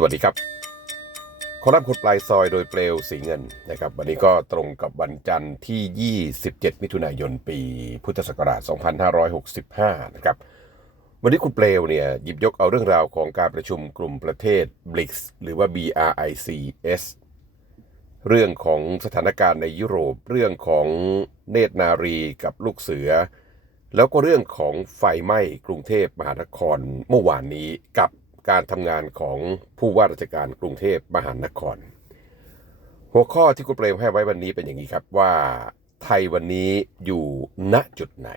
สวัสดีครับคอลัมน์คนปลายซอยโดยเปลวสีเงินนะครับ วันนี้ก็ตรงกับวันจันทร์ที่ 27 มิถุนายนปี พุทธศักราช 2565 นะครับ วันนี้คุณเปลวเนี่ยหยิบยกเอาเรื่องราวของการประชุมกลุ่มประเทศ BRICS หรือว่า BRICS เรื่องของสถานการณ์ในยุโรป เรื่องของเนตรนารีกับลูกเสือ แล้วก็เรื่องของไฟไหม้กรุงเทพมหานครเมื่อวานนี้กับ การทำงานของผู้ว่าราชการกรุงเทพมหานคร หัวข้อที่คุณเปรมให้ไว้วันนี้เป็นอย่างนี้ครับว่าไทยวันนี้อยู่ณจุดไหน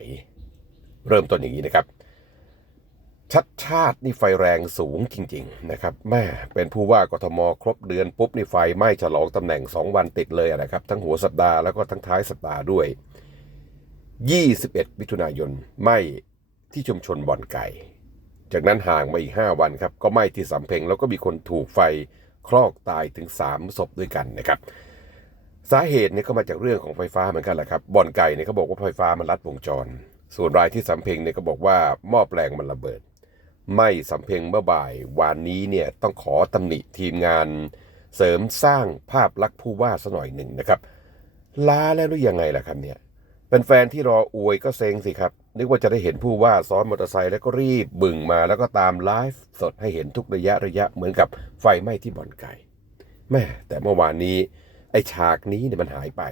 เริ่มต้นอย่างนี้นะครับ ชัดชาตินี่ไฟแรงสูงจริง ๆ นะครับแม่เป็นผู้ว่ากทมครบเดือนปุ๊บนี่ไฟไหม้ฉลองตำแหน่ง 2 วันติดเลยนะครับ ทั้งหัวสัปดาห์แล้วก็ทั้งท้ายสัปดาห์ด้วย 21มิถุนายนไหม้ที่ชุมชนบ่อนไก่ จากนั้นห่างมาอีก 5 วันครับก็ไหม้ที่สำเพ็งแล้วก็มีคนถูกไฟคลอกตายถึง 3 ศพด้วยกันนะครับสาเหตุเนี่ยก็มาจากเรื่องของไฟฟ้าเหมือนกันแหละครับบ่อนไก่เนี่ยเขาบอกว่าไฟฟ้ามันลัดวงจร ส่วนรายที่สำเพ็งเนี่ยก็บอกว่าหม้อแปลงมันระเบิดไหม้สำเพ็งเมื่อบ่าย วานนี้เนี่ยต้องขอตำหนิทีมงาน เสริมสร้างภาพลักษณ์ผู้ว่าสหน่อยหนึ่งนะครับล้าแล้วหรือยังไงล่ะครับเนี่ยเป็นแฟนที่รออวยก็เซ็งสิครับ นึกว่าจะได้เห็นผู้ว่าซ้อนมอเตอร์ไซค์แล้วก็รีบบึ่งมาแล้วก็ตามไลฟ์สดให้เห็นทุกระยะระยะเหมือนกับไฟไหม้ที่บ่อนไก่แม่แต่เมื่อวานนี้ไอ้ฉากนี้เนี่ยมันหายไป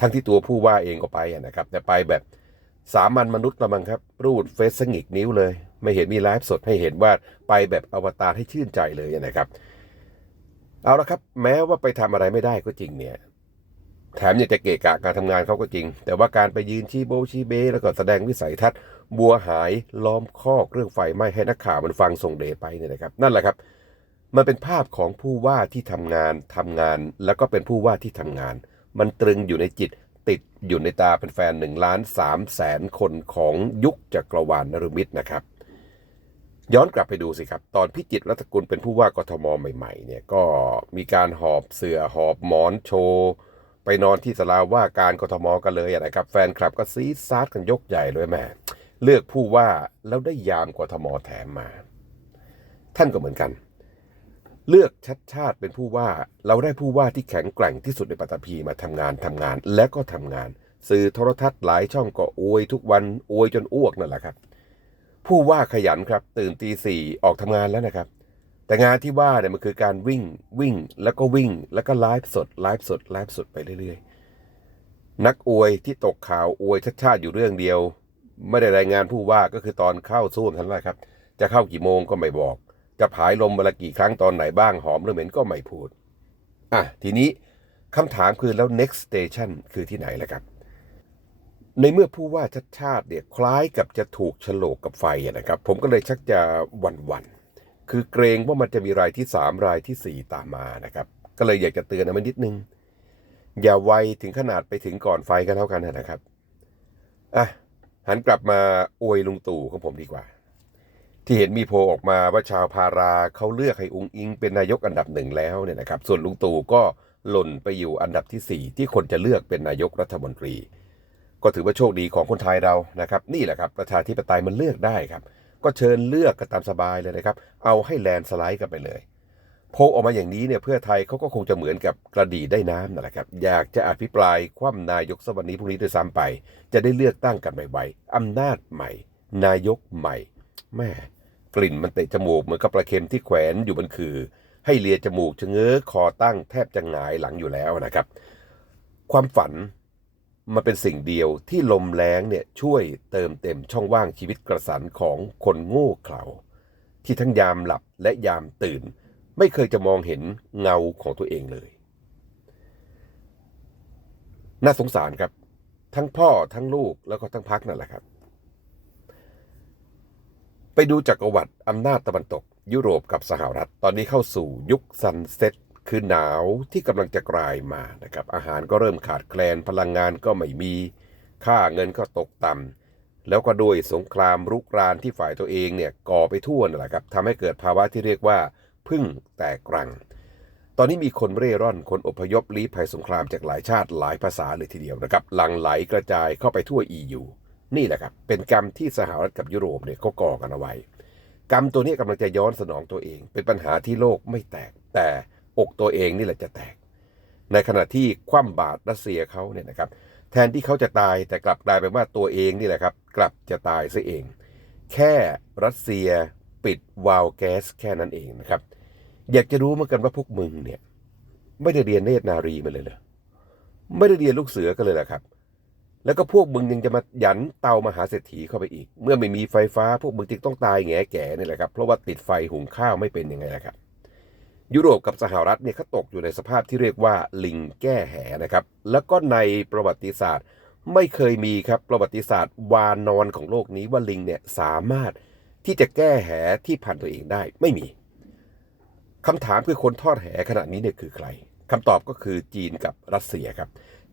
ทั้งที่ตัวผู้ว่าเองก็ไปนะครับ แต่ไปแบบสามัญมนุษย์ละมั้งครับ รูดเฟซสงิกนิ้วเลย ไม่เห็นมีไลฟ์สดให้เห็นว่าไปแบบอวตารให้ชื่นใจเลยนะครับ เอาละครับ แม้ว่าไปทำอะไรไม่ได้ก็จริงเนี่ย แถมยังจะเกะกะการทำงานเขาก็จริง แต่ว่าการไปยืนชี้โบชี้เบ แล้วก็แสดงวิสัยทัศน์ บัวหายล้อมคอกเรื่องไฟไหม้ให้นักข่าวมันฟังส่งเดไปเนี่ยนะครับ นั่นแหละครับ มันเป็นภาพของผู้ว่าที่ทำงานทำงาน แล้วก็เป็นผู้ว่าที่ทำงาน มันตรึงอยู่ในจิตติดอยู่ในตาเป็นแฟนหนึ่งล้านสามแสนคนของยุคจักรวาลนรมิตนะครับ ย้อนกลับไปดูสิครับ ตอนพิจิตรรัตกุลเป็นผู้ว่ากทมใหม่ๆเนี่ยก็มีการหอบเสือหอบหมอนโชว์ ไปนอนที่สลาว่าการกทมกันเลยอะนะครับ แฟนคลับก็ซีซาดกันยกใหญ่เลยแม่เลือกผู้ว่าแล้วได้ยามกทมแถมมา ท่านก็เหมือนกัน เลือกชัดชาติเป็นผู้ว่า เราได้ผู้ว่าที่แข็งแกร่งที่สุดในปัตตภีมาทำงานทำงานและก็ทำงาน สื่อโทรทัศน์หลายช่องก็อวยทุกวันอวยจนอ้วกนั่นแหละครับ ผู้ว่าขยันครับ ตื่นตีสี่ออกทำงานแล้วนะครับ แต่งานที่ว่าเนี่ยมันคือการวิ่งวิ่งแล้วก็วิ่ง แล้วก็ไลฟ์สดไลฟ์สดไลฟ์สดไปเรื่อยๆ นักอวยที่ตกข่าวอวยชัดชาติอยู่เรื่องเดียว ไม่ได้รายงานผู้ว่าก็คือตอนเข้าซ่วมทันแหละครับ จะเข้ากี่โมงก็ไม่บอก จะผายลมเวลากี่ครั้งตอนไหนบ้างหอมหรือเหม็นก็ไม่พูดอะทีนี้คำถามคือแล้ว next station คือที่ไหนล่ะครับ ในเมื่อผู้ว่าชัดชาติเนี่ยคล้ายกับจะถูกฉลกกับไฟนะครับ ผมก็เลยชักจะหวั่นๆ คือเกรงว่ามันจะมีรายที่สามรายที่สี่ตามมานะครับ ก็เลยอยากจะเตือนเอาไว้นิดนึง อย่าไวถึงขนาดไปถึงก่อนไฟกันแล้วกันนะครับอะหันกลับมาอวยลุงตู่ของผมดีกว่า ที่เห็นมีโพออกมาว่าชาวพาราเขาเลือกให้อุงอิง เป็นนายกอันดับหนึ่งแล้วเนี่ยนะครับ ส่วนลุงตู่ก็หล่นไปอยู่อันดับที่สี่ที่คนจะเลือกเป็นนายกรัฐมนตรี ก็ถือว่าโชคดีของคนไทยเรานะครับ นี่แหละครับประชาธิปไตยมันเลือกได้ครับ ก็เชิญเลือกกันตามสบายเลยนะครับ เอาให้แลนสไลด์กันไปเลย โพลออกมาอย่างนี้เนี่ยเพื่อไทยเขาก็คงจะเหมือนกับกระดีได้น้ำนั่นแหละครับ อยากจะอภิปรายคว่ำนายกสวันนี้พรุ่งนี้ด้วยซ้ำไป จะได้เลือกตั้งกันใหม่ๆอำนาจใหม่ นายกใหม่แม่กลิ่นมันเตะจมูกเหมือนกับปลาเค็มที่แขวนอยู่บนคือ ให้เลียจมูกชะเง้อคอตั้งแทบจะหงายหลังอยู่แล้วนะครับ ความฝัน มันเป็นสิ่งเดียวที่ลมแรงเนี่ยช่วยเติมเต็มช่องว่างชีวิตกระสันของคนโง่เขลาที่ทั้งยามหลับและยามตื่น ไม่เคยจะมองเห็นเงาของตัวเองเลย น่าสงสารครับ ทั้งพ่อทั้งลูกแล้วก็ทั้งพักนั่นแหละครับ ไปดูจักรวรรดิอำนาจตะวันตก ยุโรปกับสหรัฐตอนนี้เข้าสู่ยุคซันเซ็ต คือหนาวที่กำลังจะกลายมานะครับอาหารก็เริ่มขาดแคลนพลังงานก็ไม่มี ค่าเงินก็ตกต่ำแล้วก็ด้วยสงครามรุกรานที่ฝ่ายตัวเองเนี่ยก่อไปทั่วนั่นแหละครับทำให้เกิดภาวะที่เรียกว่าพึ่งแตกรัง ตอนนี้มีคนเร่ร่อนคนอพยพลี้ภัยสงครามจากหลายชาติหลายภาษาเลยทีเดียวนะครับหลั่งไหลกระจายเข้าไปทั่ว EU นี่แหละครับเป็นกรรมที่สหรัฐกับยุโรปเนี่ยเขาก่อกันเอาไว้ กรรมตัวนี้กำลังจะย้อนสนองตัวเอง เป็นปัญหาที่โลกไม่แตกแต่ อกตัวเองนี่แหละจะแตก ในขณะที่คว่ำบาตรรัสเซียเขาเนี่ยนะครับ แทนที่เขาจะตายแต่กลับกลายเป็นว่าตัวเองนี่แหละครับ กลับจะตายซะเอง แค่รัสเซียปิดวาล์วแก๊สแค่นั้นเองนะครับ อยากจะรู้เหมือนกันว่าพวกมึงเนี่ย ไม่ได้เรียนเนตรนารีมาเลยเหรอไม่ได้เรียนลูกเสือกันเลยเหรอครับ แล้วก็พวกมึงยังจะมาหยันเตามหาเศรษฐีเข้าไปอีก เมื่อไม่มีไฟฟ้าพวกมึงจึงต้องตายแง่แก่นี่แหละครับ เพราะว่าติดไฟหุงข้าวไม่เป็นยังไงล่ะครับ ยุโรปกับสหรัฐเนี่ยเขาตกอยู่ในสภาพที่เรียกว่าลิงแก้แหนะครับ แล้วก็ในประวัติศาสตร์ไม่เคยมีครับประวัติศาสตร์วานอนของโลกนี้ว่าลิงเนี่ยสามารถที่จะแก้แหที่พันตัวเองได้ไม่มีคำถามคือคนทอดแหขณะนี้เนี่ยคือใครคำตอบก็คือจีนกับรัสเซียครับ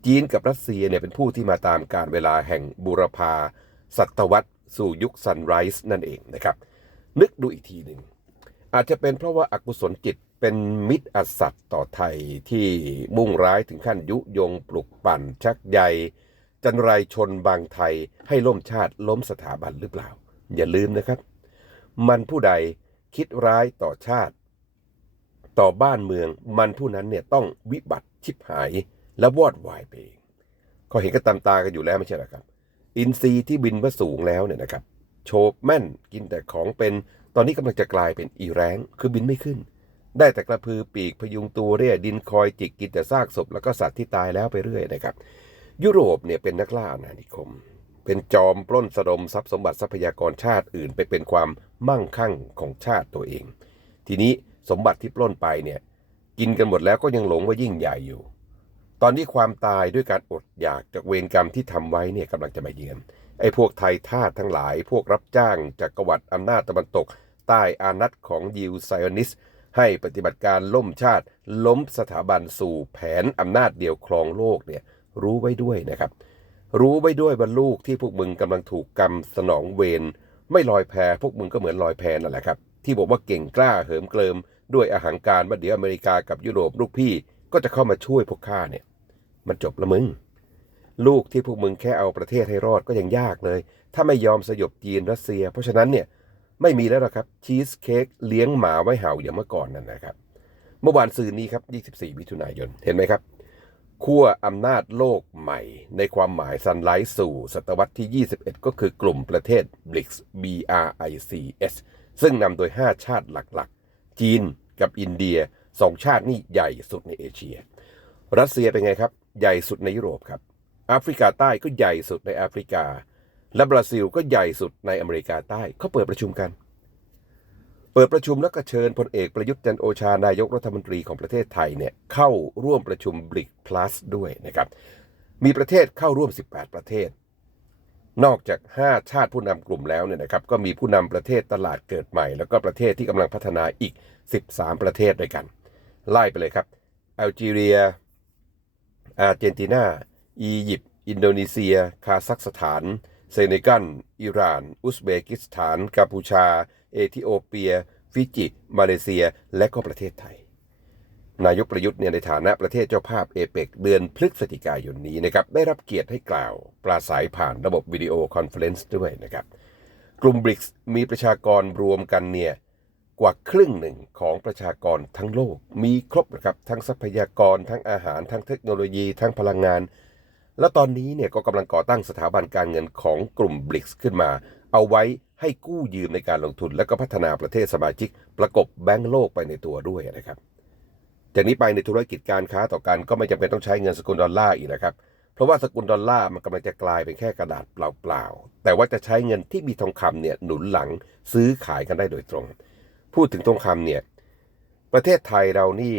จีนกับรัสเซียเนี่ยเป็นผู้ที่มาตามการเวลาแห่งบูรพาศตวรรษสู่ยุคซันไรส์นั่นเองนะครับ นึกดูอีกทีหนึ่งอาจจะเป็นเพราะว่าอากุศลจิต เป็นมิตรอสัตย์ต่อไทยที่มุ่งร้ายถึงขั้นยุยงปลุกปั่น ชักใยจันไรชนบางไทยให้ล่มชาติล้มสถาบันหรือเปล่า อย่าลืมนะครับ มันผู้ใดคิดร้ายต่อชาติ ต่อบ้านเมืองมันผู้นั้นเนี่ยต้องวิบัติชิบหายและวอดวายไปเองก็เห็นกันตามตากันอยู่แล้วไม่ใช่หรอครับ อินทรีย์ที่บินว่าสูงแล้วเนี่ยนะครับ โชบแม่นกินแต่ของเป็น ตอนนี้กำลังจะกลายเป็นอีแรงคือบินไม่ขึ้น ได้แต่กระพือปีกพยุงตัวเรียดินคอยจิกกินแต่ซากศพแล้วก็สัตว์ที่ตายแล้วไปเรื่อยนะครับ ยุโรปเนี่ยเป็นนักล่าอาณานิคม เป็นจอมปล้นสะดมทรัพย์สมบัติทรัพยากรชาติอื่น ไปเป็นความมั่งคั่งของชาติตัวเอง ทีนี้สมบัติที่ปล้นไปเนี่ยกินกันหมดแล้วก็ยังหลงว่ายิ่งใหญ่อยู่ ตอนนี้ความตายด้วยการอดอยากจากเวรกรรมที่ทำไว้เนี่ยกำลังจะมาเยือนไอ้พวกไทยทาสทั้งหลาย พวกรับจ้างจากกวัดอำนาจตะวันตก ใต้อานัตของยิวไซออนิส ให้ปฏิบัติการล่มชาติ ล้มสถาบันสู่แผนอำนาจเดียวครองโลกเนี่ยรู้ไว้ด้วยนะครับ รู้ไว้ด้วยว่าลูกที่พวกมึงกำลังถูกกรรมสนองเวรไม่ลอยแพพวกมึงก็เหมือนลอยแพนั่นแหละครับ ที่บอกว่าเก่งกล้าเหิมเกลิม ด้วยอาหารการว่าเดี๋ยวอเมริกากับยุโรปลูกพี่ก็จะเข้ามาช่วยพวกข้าเนี่ย มันจบละมึง ลูกที่พวกมึงแค่เอาประเทศให้รอดก็ยังยากเลย ถ้าไม่ยอมสยบจีนรัสเซีย เพราะฉะนั้นเนี่ย ไม่มีแล้วหรอกครับชีสเค้กเลี้ยงหมาไว้เห่าอย่างเมื่อก่อนนั่นนะครับ เมื่อวานซืนนี้ครับ 24 มิถุนายน เห็นไหมครับขั้วอำนาจโลกใหม่ ในความหมายซันไลท์สู่ ศตวรรษที่ 21 ก็คือกลุ่มประเทศ BRICS BRICS ซึ่งนำโดย 5 ชาติหลักๆ จีนกับอินเดียสองชาตินี่ใหญ่สุดในเอเชีย รัสเซียเป็นไงครับ ใหญ่สุดในยุโรปครับแอฟริกาใต้ก็ใหญ่สุดในแอฟริกา และบราซิลก็ใหญ่สุดในอเมริกาใต้เขาเปิดประชุมกัน เปิดประชุมแล้วก็เชิญพลเอกประยุทธ์จันโอชานายกรัฐมนตรีของประเทศไทยเนี่ยเข้าร่วมประชุมบริกพลัสด้วยนะครับ มีประเทศเข้าร่วม 18 ประเทศ นอกจาก 5 ชาติผู้นำกลุ่มแล้วเนี่ยนะครับก็มีผู้นำประเทศตลาดเกิดใหม่ แล้วก็ประเทศที่กำลังพัฒนาอีก 13 ประเทศด้วยกัน ไล่ไปเลยครับแอลจีเรีย อาร์เจนตินา อียิปต์ อินโดนีเซีย คาซัคสถาน เซเนกัลอิหร่าน อุซเบกิสถาน กัมพูชา เอธิโอเปีย ฟิจิ มาเลเซีย และก็ประเทศไทย นายกประยุทธ์เนี่ยในฐานะประเทศเจ้าภาพเอเปกเดือนพฤศจิกายนนี้นะครับได้รับเกียรติให้กล่าวปราศัยผ่านระบบวิดีโอคอนเฟอเรนซ์ด้วยนะครับ กลุ่มบริกส์มีประชากรรวมกันเนี่ยกว่าครึ่งหนึ่งของประชากรทั้งโลก มีครบนะครับทั้งทรัพยากรทั้งอาหาร ทั้งเทคโนโลยี ทั้งพลังงาน แล้วตอนนี้เนี่ยก็กำลังก่อตั้งสถาบันการเงินของกลุ่มบริกขึ้นมา เอาไว้ให้กู้ยืมในการลงทุนและก็พัฒนาประเทศสมาชิก ประกบแบงก์โลกไปในตัวด้วยนะครับ จากนี้ไปในธุรกิจการค้าต่อกันก็ไม่จำเป็นต้องใช้เงินสกุลดอลลาร์อีกนะครับ เพราะว่าสกุลดอลลาร์มันกำลังจะกลายเป็นแค่กระดาษเปล่าๆ แต่ว่าจะใช้เงินที่มีทองคำเนี่ยหนุนหลังซื้อขายกันได้โดยตรง พูดถึงทองคำเนี่ยประเทศไทยเรานี่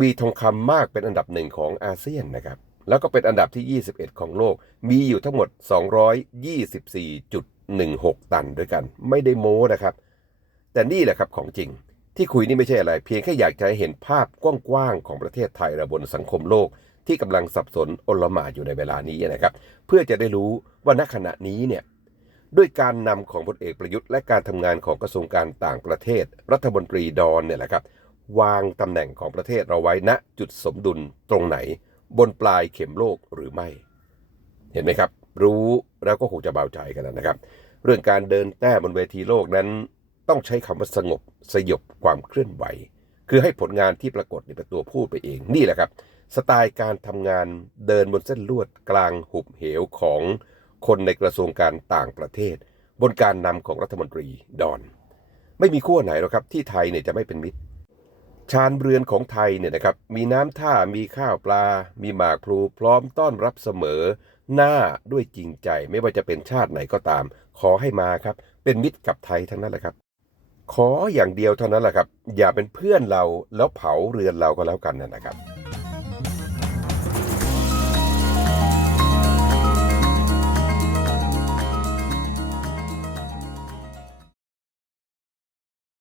มีทองคำมากเป็นอันดับหนึ่งของอาเซียนนะครับ แล้วก็เป็นอันดับที่ 21 ของโลก มีอยู่ทั้งหมด 224.16 ตันด้วยกัน ไม่ได้โม้นะครับ แต่นี่แหละครับของจริง ที่คุยนี่ไม่ใช่อะไร เพียงแค่อยากจะหเห็นภาพกว้างๆของประเทศไทยระบนสังคมโลก ที่กำลังสับสนอลหม่านอยู่ในเวลานี้นะครับ เพื่อจะได้รู้ว่าณขณะนี้เนี่ยด้วยการนำของพลเอกประยุทธ์และการทำงานของกระทรวงการต่างประเทศ รัฐมนตรีดอนเนี่ยแหละครับวางตำแหน่งของประเทศเราไว้ณจุดสมดุลตรงไหน บนปลายเข็มโลกหรือไม่ เห็นไหมครับ รู้แล้วก็คงจะเบาใจกันแล้วนะครับ เรื่องการเดินแต้บนเวทีโลกนั้น ต้องใช้คำว่าสงบสยบความเคลื่อนไหว คือให้ผลงานที่ปรากฏเนี่ยเป็นตัวพูดไปเองนี่แหละครับ สไตล์การทำงานเดินบนเส้นลวดกลางหุบเหวของคนในกระทรวงการต่างประเทศ บนการนำของรัฐมนตรีดอน ไม่มีขั้วไหนหรอกครับที่ไทยเนี่ยจะไม่เป็นมิตร ชานเรือนของไทยเนี่ยนะครับมีน้ำท่ามีข้าวปลา มีหมากพลูพร้อมต้อนรับเสมอ หน้าด้วยจริงใจไม่ว่าจะเป็นชาติไหนก็ตาม ขอให้มาครับ เป็นมิตรกับไทยทั้งนั้นแหละครับ ขออย่างเดียวเท่านั้นแหละครับ อย่าเป็นเพื่อนเราแล้วเผาเรือนเราก็แล้วกันนะครับ